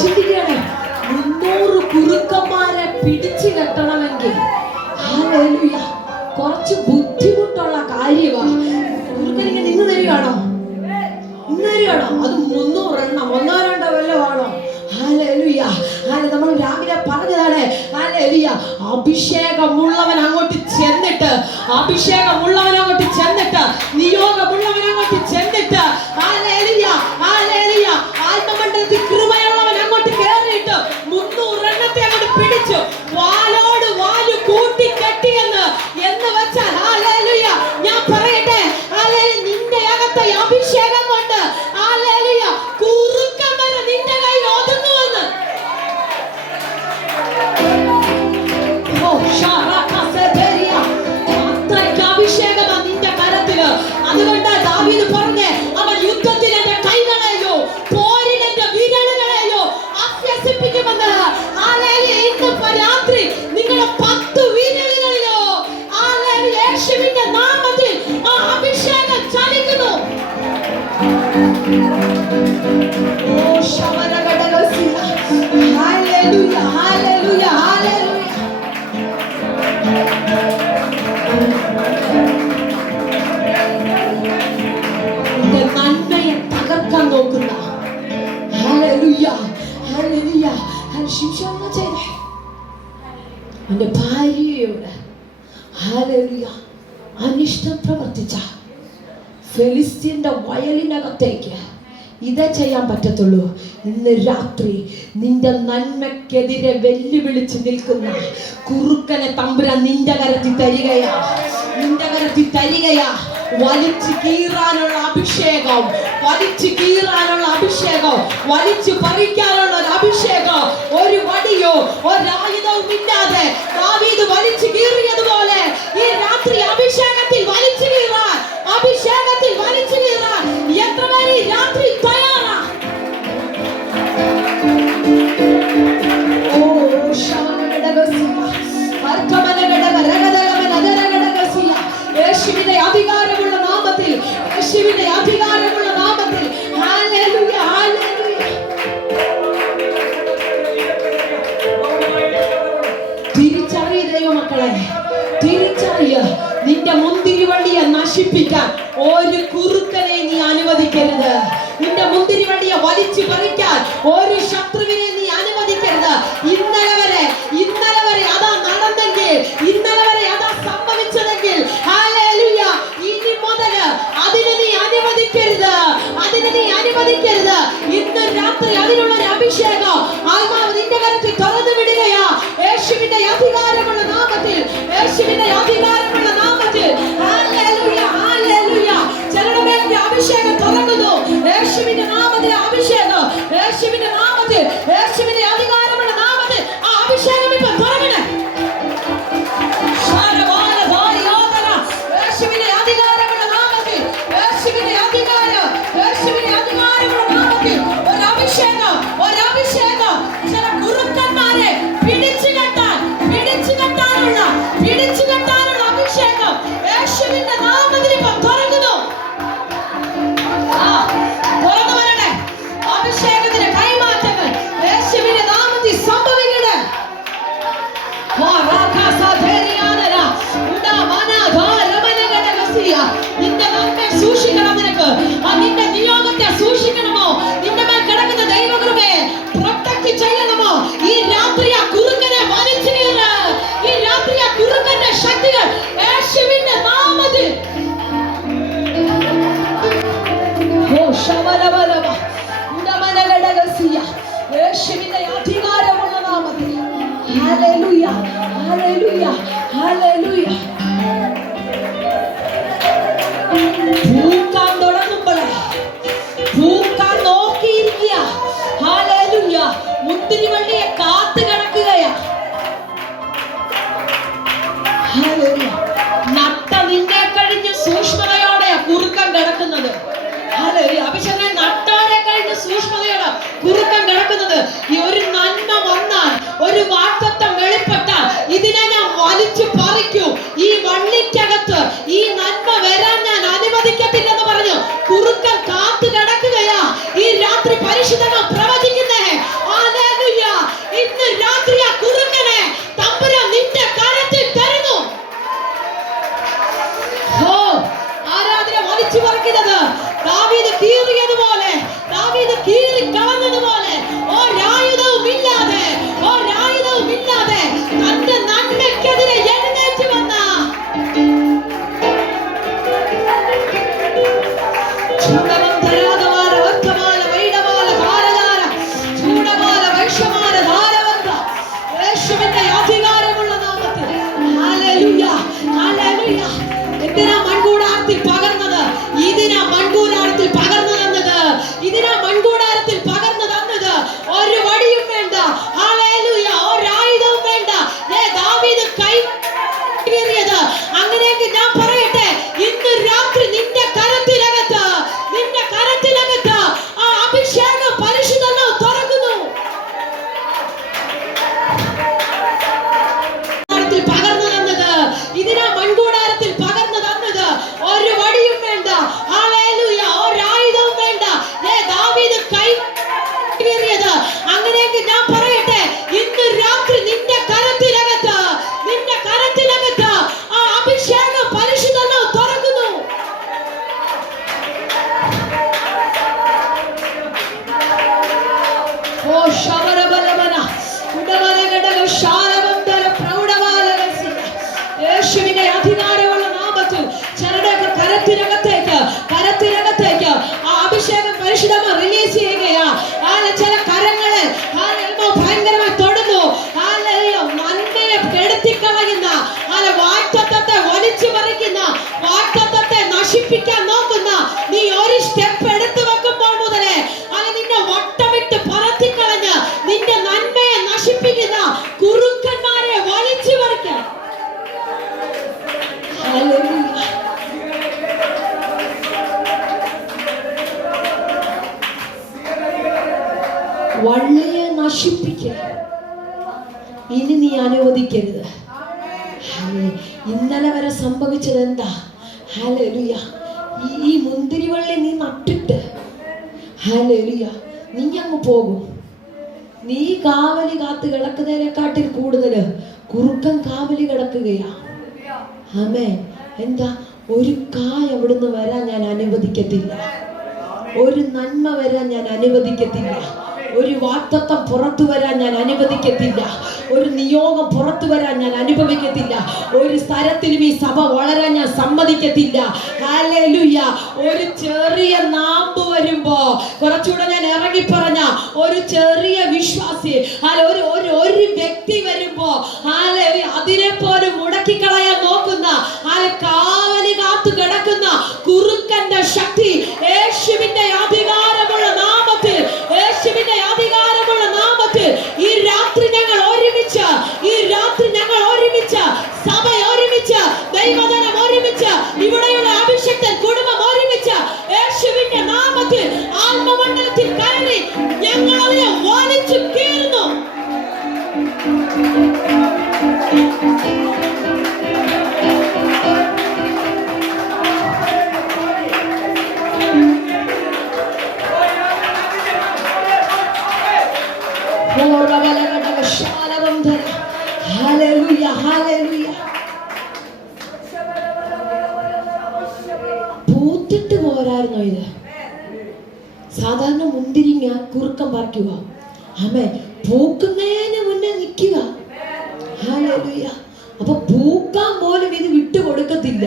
ചിന്തിക്കുകയാണ്, 300 കുറുക്കന്മാരെ പിടിച്ചു കെട്ടണമെങ്കിൽ കുറച്ച് ബുദ്ധിമുട്ടുള്ള കാര്യമാണ്. കുറുക്കനിക്ക് നിന്ന് തരികയാണോ? അത് 300 എണ്ണം, 1-2 വല്ലതുമാണോ? നമ്മൾ രാവിലെ പറഞ്ഞതാണ്, അഭിഷേകമുള്ളവൻ അങ്ങോട്ട് ചെന്നിട്ട്, നിയോഗമുള്ളവൻ അങ്ങോട്ട് ചെന്നിട്ട്, ആത്മമണ്ഡലത്തിൽ കൃപയുള്ളവൻ അങ്ങോട്ട് കേറിയിട്ട് 300 എണ്ണത്തെ അങ്ങോട്ട് പിടിച്ചു വാലോട് വാല് കൂട്ടി കെട്ടിയെന്ന് വെച്ചാൽ ഞാൻ പറയട്ടെ, നിന്റെ അകത്തെ അഭിഷേകം കൊണ്ട് കുറുക്കൻ വരെ നിന്റെ കയ്യിൽ ഒതുങ്ങുമെന്ന്. അത്രയ്ക്ക് അഭിഷേകമാ നിന്റെ കരത്തില്. അതുകൊണ്ട് ദാവീദ് പറഞ്ഞേ, അവൻ യുദ്ധത്തിൽ എന്റെ കൈകളെയോ പോരിലെന്റെ വിരലുകളെയോ അഭ്യസിപ്പിക്കുമെന്ന്. ഇന്ന് രാത്രി നിങ്ങളുടെ 10 വിരലുകളിലോ യേശുവിന്റെ നാമത്തിൽ ആ അഭിഷേകം ചലിക്കുന്നു. നന്മയെ തകർക്കാൻ നോക്കുന്ന എന്റെ ഭാര്യയോട് അനിഷ്ടം പ്രവർത്തിച്ച ഫെലിസ്ത്യന്റെ വയലിനകത്തേക്ക് ഇതേ ചെയ്യാൻ പറ്റത്തുള്ളൂ. ഇന്ന് രാത്രി നിന്റെ നന്മയ്ക്കെതിരെ വെല്ലുവിളിച്ച് നിൽക്കുന്ന കുറുക്കനെ തമ്പുരാൻ നിന്റെ കരത്തിൽ തരികയാ. വലിച്ചു കീറാനുള്ള അഭിഷേകം, വലിച്ചു പറിക്കാനുള്ള ഒരു അഭിഷേകം. ഒരു വടിയോ ഒരായുധവും ഇല്ലാതെ ദാവീദ് വലിച്ചു കീറിയതുപോലെ ഈ രാത്രി അഭിഷേകത്തിൽ വലിച്ചു കീറാൻ എത്ര പേര് രാത്രി തയ്യാറാ? യേശുവിന്റെ അധികാരമുള്ള നാമത്തിൽ, ഹല്ലേലൂയ, ഹല്ലേലൂയ. തിരിച്ചറിയ ദൈവമക്കളെ, തിരിച്ചറിയ. നിന്റെ മുന്തിരിവള്ളിയെ നശിപ്പിക്കാൻ ഒരു കുറുക്കനെ നീ അനുവദിക്കരുത്. നിന്റെ മുന്തിരിവള്ളിയെ വലിച്ചു പറിക്കാൻ ഒരു ശത്രുവിനെ നീ അനുവദിക്കരുത്. ഇന്നലെ വരെ അതാ നടന്നെങ്കിൽ, ഇന്നലെ വരെ അതാ സംഭവിച്ചതെങ്കിൽ, ഹല്ലേലൂയ, ഇനി മുതൽ അതിനെ നീ അനുവദിക്കരുത്. ഇന്ന് രാത്രി അതിനുള്ള ഒരു അഭിഷേകം ആത്മാവ് നിന്റെ കരത്തിൽ തുറന്നു വിടുകയാ. യേശുവിന്റെ അധികാരമുള്ള നാമത്തിൽ, ഹല്ലേലൂയ, ഹല്ലേലൂയ. ചിലരുടെ മേൽ അഭിഷേകം തുറക്കുന്നു. യേശുവിന്റെ നാമത്തിലെ അഭിഷേകം, യേശുവിന്റെ നാമത്തിൽ, യേശുവിന്റെ അധികാരമുള്ള നാമത്തിൽ ആ അഭിഷേകം ഇപ്പൊ തുറക്കണേ. യേശുവിന്റെ അധികാരമുള്ള നാമത്തിൽ, യേശുവിന്റെ അധികാരമുള്ള നാമത്തിൽ ഒരു അഭിഷേകം. ചില കുറുക്കന്മാരെ പിടിച്ചു കെട്ടാനുള്ള അഭിഷേകം യേശുവിന്റെ നാമത്തിൽ ഇപ്പൊ തുറക്കുന്നു. തുറന്നു വരണേ. അഭിഷേകത്തിന്റെ കൈമാറ്റങ്ങൾ യേശുവിന്റെ നാമത്തിൽ സംഭവിക്കട്ടെ. നിന്റെ നന്മയെ സൂക്ഷിക്കണം. നിനക്ക് നിന്റെ നിയോഗത്തെ സൂക്ഷിക്കണമോ? നിന്റെ മേൽ കിടക്കുന്ന ദൈവകൃപയെ പ്രൊട്ടക്ട് ചെയ്യണമോ? ഈ രാത്രി ആ കുറുക്കനെ വലിച്ചു കീറ. ഈ രാത്രി ആ കുറുക്കന്റെ ശക്തികൾ യേശുവിന്റെ നാമത്തിൽ. യേശുവിന്റെ അധികാരമുള്ള നാമത്തിൽ. ഹല്ലേലൂയ, ഹല്ലേലൂയ, ഹല്ലേലൂയ. പൂക്കാൻ തുടങ്ങുമ്പോഴേ പൂക്കാൻ നോക്കിയിരിക്കുക. ഹല്ലേലൂയ. മുന്തിരിവള്ളിയെ കാത്തു കിടക്കുകയാ. ഹല്ലേലൂയ. നട്ട നിന്നെ കഴിഞ്ഞ് സൂക്ഷ്മതയോടെ കുറുക്കൻ കിടക്കുന്നത്. ഹല്ലേലൂയ. അഭിഷേകം നട്ടാരെ കഴിഞ്ഞ് സൂക്ഷ്മതയോടെ കുറുക്കൻ കിടക്കുന്നത്. ഈ ഒരു നന്മ വന്നാൽ, ഒരു വാഗ്ദത്തം വെളിപ്പെട്ടാൽ ഇതിനെ ഞാൻ വലിച്ചു പറിക്കും. ഈ വള്ളിക്കകത്ത് ഈ നന്മ വരാൻ ഞാൻ അനുവദിക്കത്തില്ലെന്ന് പറഞ്ഞു കുറുക്കൻ കാത്തു കിടക്കുകയാ. ഈ രാത്രി പരിശുദ്ധങ്ങൾ പ്രവചിക്കുന്നേ, ആ വള്ളിയെ നശിപ്പിക്കുക ഇനി നീ അനുവദിക്കരുത്. ഇന്നലെ വരെ സംഭവിച്ചത് എന്താ? ഹല്ലേലൂയ, ഈ മുന്തിരിവള്ളി നീ നട്ടിട്ട് ഹല്ലേലൂയ നീ അങ്ങ് പോകും. നീ കാവലി കാത്ത് കിടക്കുന്നതിനെക്കാട്ടിൽ കൂടുതൽ കുറുക്കൻ കാവലി കിടക്കുകയാ. ആമേൻ. എന്താ? ഒരു കായ് അവിടുന്ന് വരാൻ ഞാൻ അനുവദിക്കത്തില്ല, ഒരു നന്മ വരാൻ ഞാൻ അനുവദിക്കത്തില്ല, ഒരു വാഗ്ദത്തം പുറത്തു വരാൻ ഞാൻ അനുവദിക്കത്തില്ല, ഒരു നിയോഗം പുറത്തു വരാൻ ഞാൻ അനുഭവിക്കത്തില്ല, ഒരു സ്ഥലത്തിലും ഈ സഭ വളരാൻ ഞാൻ സമ്മതിക്കത്തില്ല. ഹല്ലേലൂയ. ഒരു ചെറിയ നാമ്പ് വരുമ്പോ, കുറച്ചുകൂടെ ഞാൻ ഇറങ്ങി പറഞ്ഞ ഒരു ചെറിയ വിശ്വാസി, ഒരു വ്യക്തി വരുമ്പോ അതിനെ പോലും മുടക്കിക്കളയാൻ നോക്കുന്ന, കാവലി കാത്തു കിടക്കുന്ന കുറുക്കന്റെ ശക്തി യേശുവിന്റെ അധികാരമുള്ള നാമത്തിൽ, യേശുവിന്റെ അധികാരമുള്ള നാമത്തിൽ ഈ രാത്രി ഞങ്ങൾ ഒരുമിച്ച്, ഈ രാത്രി ഞങ്ങൾ ഒരുമിച്ച്, സഭ ഒരുമിച്ച്, ദൈവജനം ഒരുമിച്ച്, ഇവിടെയുള്ള അഭിഷക്തൻ കുടുംബം ഒരുമിച്ച് യേശുവിന്റെ നാമത്തിൽ ആത്മമണ്ഡലത്തിൽ കയറി ഞങ്ങൾ അതിനെ വലിച്ചു കീറുന്നു. Hallelujah, hallelujah. പൂത്തിട്ട് പോരായിരുന്നോ ഇത്? സാധാരണ മുന്തിരിങ്ങ കുറുക്കം പറിക്കുക, ആമേൻ, പൂക്കുന്നതിന് മുന്നേ നിൽക്കുക. ഹല്ലേലൂയ. അപ്പൊ പൂക്കാൻ പോലും ഇത് വിട്ടുകൊടുക്കത്തില്ല.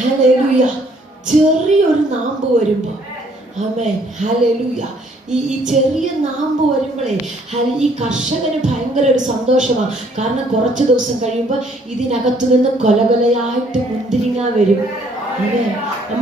ഹല്ലേലൂയ. ചെറിയൊരു നാമ്പ് വരുമ്പോ, ആമേൻ, ഹല്ലേലൂയ, ഈ ചെറിയ നാമ്പ് വരുമ്പോഴേ ഈ കർഷകന് ഭയങ്കര ഒരു സന്തോഷമാണ്. കാരണം കുറച്ച് ദിവസം കഴിയുമ്പോൾ ഇതിനകത്തു നിന്ന് കൊലകൊലയായിട്ട് മുന്തിരിങ്ങ വരും. നമ്മൾ